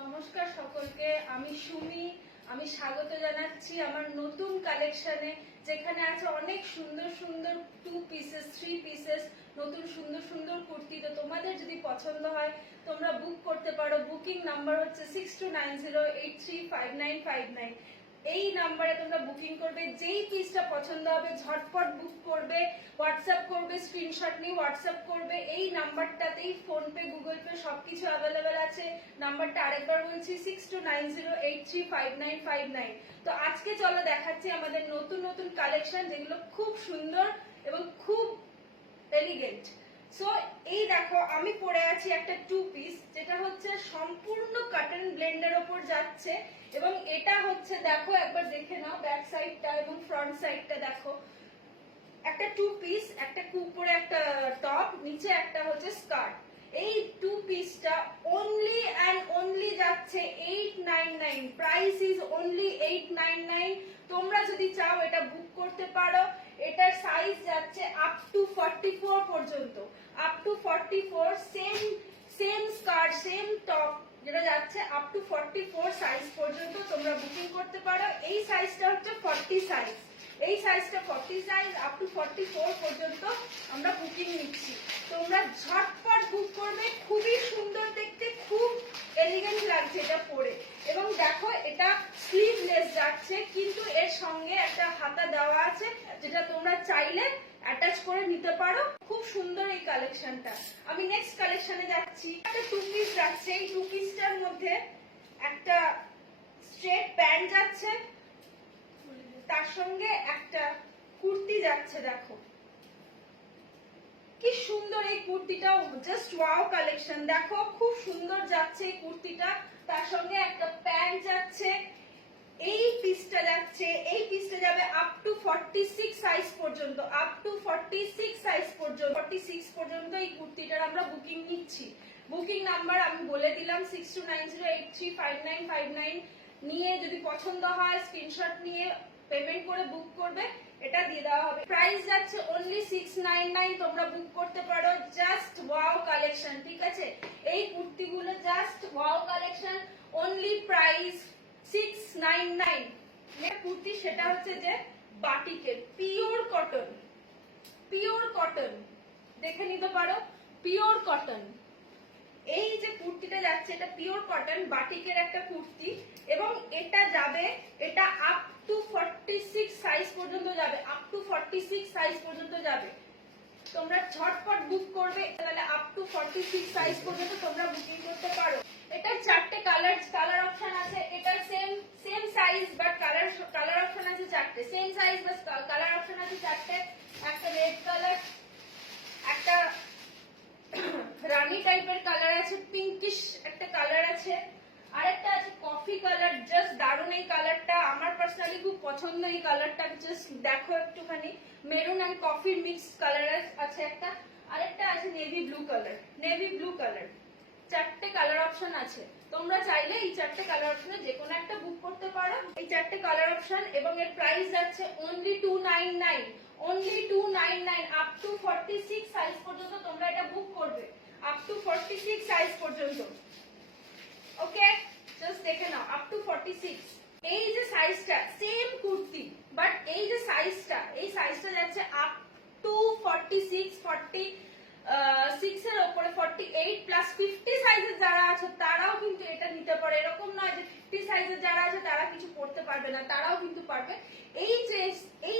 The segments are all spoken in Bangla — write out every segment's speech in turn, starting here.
নমস্কার সকলকে, আমি সুমি। আমি স্বাগত জানাচ্ছি আমার নতুন কালেকশনে, যেখানে আছে অনেক সুন্দর সুন্দর 2 পিসেস 3 পিসেস নতুন সুন্দর সুন্দর কুর্তি। তো তোমাদের যদি পছন্দ হয় তোমরা বুক করতে পারো। বুকিং নাম্বার হচ্ছে 6290835959। এই নাম্বারে তোমরা বুকিং করবে। যেই পিসটা পছন্দ হবে ঝটপট বুক করবে, হোয়াটসঅ্যাপ করবে, স্ক্রিনশট নিয়ে হোয়াটসঅ্যাপ করবে। এই নাম্বারটাতেই ফোন পে, গুগল পে সবকিছু অ্যাভেলেবেল আছে। নাম্বারটা আরেকবার বলছি 6290835959। তো আজকে চলো দেখাচ্ছি আমাদের নতুন নতুন কালেকশন, যেগুলো খুব সুন্দর এবং খুব এলিগেন্ট। সো এই দেখো, আমি পরে আছি একটা 2 পিস, যেটা হচ্ছে সম্পূর্ণ কটন ব্লেন্ডের ওপর যাচ্ছে। এবং এটা হচ্ছে, দেখো একবার দেখে নাও ব্যাক সাইডটা এবং ফ্রন্ট সাইডটা। দেখো একটা 2 পিস, একটা উপরে একটা টপ, নিচে একটা হচ্ছে স্কার্ট। এই 2 পিসটা অনলি অ্যান্ড অনলি যাচ্ছে 899। Price is only 899। তোমরা যদি চাও এটা বুক করতে পারো। এটার সাইজ যাচ্ছে আপ টু 44 পর্যন্ত, up to 44। Same skirt, same top, যেটা যাচ্ছে আপ টু 44 সাইজ পর্যন্ত তোমরা বুকিং করতে পারো। এই সাইজটা হচ্ছে 40 সাইজ, এই সাইজটা 40 সাইজ, আপ টু 44 পর্যন্ত আমরা বুকিং নিচ্ছি। তোমরা ঝটপট বুক করবে। খুবই সুন্দর দেখতে, খুব এলিগেন্ট লাগছে এটা পরে। এবং দেখো এটা স্লিভলেস যাচ্ছে, কিন্তু এর সঙ্গে একটা হাতা দেওয়া আছে, যেটা তোমরা চাইলে অ্যাটাচ করে নিতে পারো। খুব সুন্দর এই কালেকশনটা। আমি নেক্সট কালেকশনে যাচ্ছি। একটা 2 পিস যাচ্ছে। এই 2 পিসটার মধ্যে একটা স্ট্রেট প্যান্ট যাচ্ছে, তার সঙ্গে একটা কুর্তি যাচ্ছে। দেখো কি সুন্দর এই কুর্তিটা, জাস্ট ওয়াও কালেকশন। দেখো খুব সুন্দর যাচ্ছে এই কুর্তিটা, তার সঙ্গে একটা প্যান্ট যাচ্ছে। এই পিসটা যাচ্ছে, এই পিসটা যাবে আপ টু 46 সাইজ পর্যন্ত, আপ টু 46 সাইজ পর্যন্ত, 46 পর্যন্ত এই কুর্তিটার আমরা বুকিং নিচ্ছি। বুকিং নাম্বার আমি বলে দিলাম 6290835959। নিয়ে যদি পছন্দ হয় স্ক্রিনশট নিয়ে পেমেন্ট করে বুক করবে, এটা দিয়ে দেওয়া হবে। প্রাইস যাচ্ছে অনলি 699। তোমরা বুক করতে পারো। জাস্ট ওয়াও কালেকশন, ঠিক আছে? এই কুর্তিগুলো just wow collection. Only price 699। Kurti সেটা হচ্ছে যে বাটিকের পিওর কটন, পিওর কটন দেখে নিতে পারো, পিওর কটন। এই যে কুর্তিটা যাচ্ছে এটা পিওর কটন বাটিকের একটা কুর্তি, এবং এটা যাবে, এটা আপ টু 46 সাইজ পর্যন্ত যাবে, আপ টু 46 সাইজ পর্যন্ত যাবে। তোমরা ঝটপট বুক করবে, তাহলে আপ টু 46 সাইজ পর্যন্ত তোমরা বুকিং করতে পারো। এটার 4টে কালার অপশন আছে। এটার same size but colour option আছে 4টে। Same size but colour option আছে 4টে। একটা রেড কালার, একটা রানী টাইপের কালার আছে, পিঙ্কিশ একটা কালার আছে, আরেকটা আছে কফি কালার। জাস্ট দারুণ এই কালারটা, আমার পার্সোনালি খুব পছন্দ এই কালারটা। জাস্ট দেখো একটুখানি, মেরুন এন্ড কফির মিক্স কালার আছে একটা, আরেকটা আছে navy blue colour, navy blue colour. 4টে কালার অপশন আছে। তোমরা চাইলে এই 4টে কালার অপশনে যে কোনো একটা বুক করতে পারো। এই 4টে কালার অপশন, এবং এর প্রাইস যাচ্ছে only 299, only 299। Up to 46 size পর্যন্ত তোমরা এটা বুক করবে, আপ টু 46 সাইজ পর্যন্ত। ওকে, জাস্ট দেখে নাও, আপ টু 46। এই যে সাইজটা সেম কুর্তি, বাট এই যে সাইজটা, এই সাইজটা যাচ্ছে আপ টু 46, 46 এর উপরে 48 প্লাস 50 সাইজের যারা আছে তারাও কিন্তু এটা নিতে পারে। এরকম নয় যে 50 সাইজের যারা আছে তারা কিছু পড়তে পারবে না, তারাও কিন্তু পারবে। এই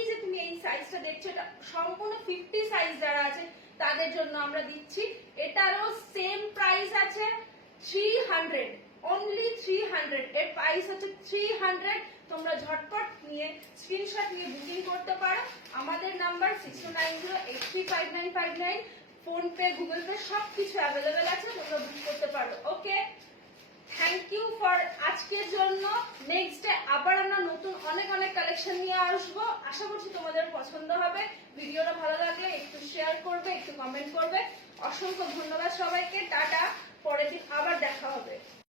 যে তুমি এই সাইজটা দেখছো, এটা সম্পূর্ণ 50 সাইজ যারা আছে তাদের জন্য আমরা দিচ্ছি। এটারও সেম প্রাইস আছে 300, অনলি 300। এর প্রাইস হচ্ছে 300। তোমরা ঝটপট নিয়ে স্ক্রিনশট নিয়ে বুকিং করতে পারো। আমাদের number 6290835959। Phone pay, Google pay সবকিছু অ্যাভেলেবেল আছে, তোমরা বুক করতে পারো। ওকে, থ্যাংক ইউ ফর আজকের জন্য। নেক্সট ডে আবার আমরা নতুন অনেক কালেকশন নিয়ে আসবো। আশা করছি তোমাদের পছন্দ হবে। ভিডিওটা ভালো লাগলে একটু শেয়ার করবে, একটু কমেন্ট করবে। অসংখ্য ধন্যবাদ সবাইকে। টাটা, পরের দিন আবার দেখা হবে।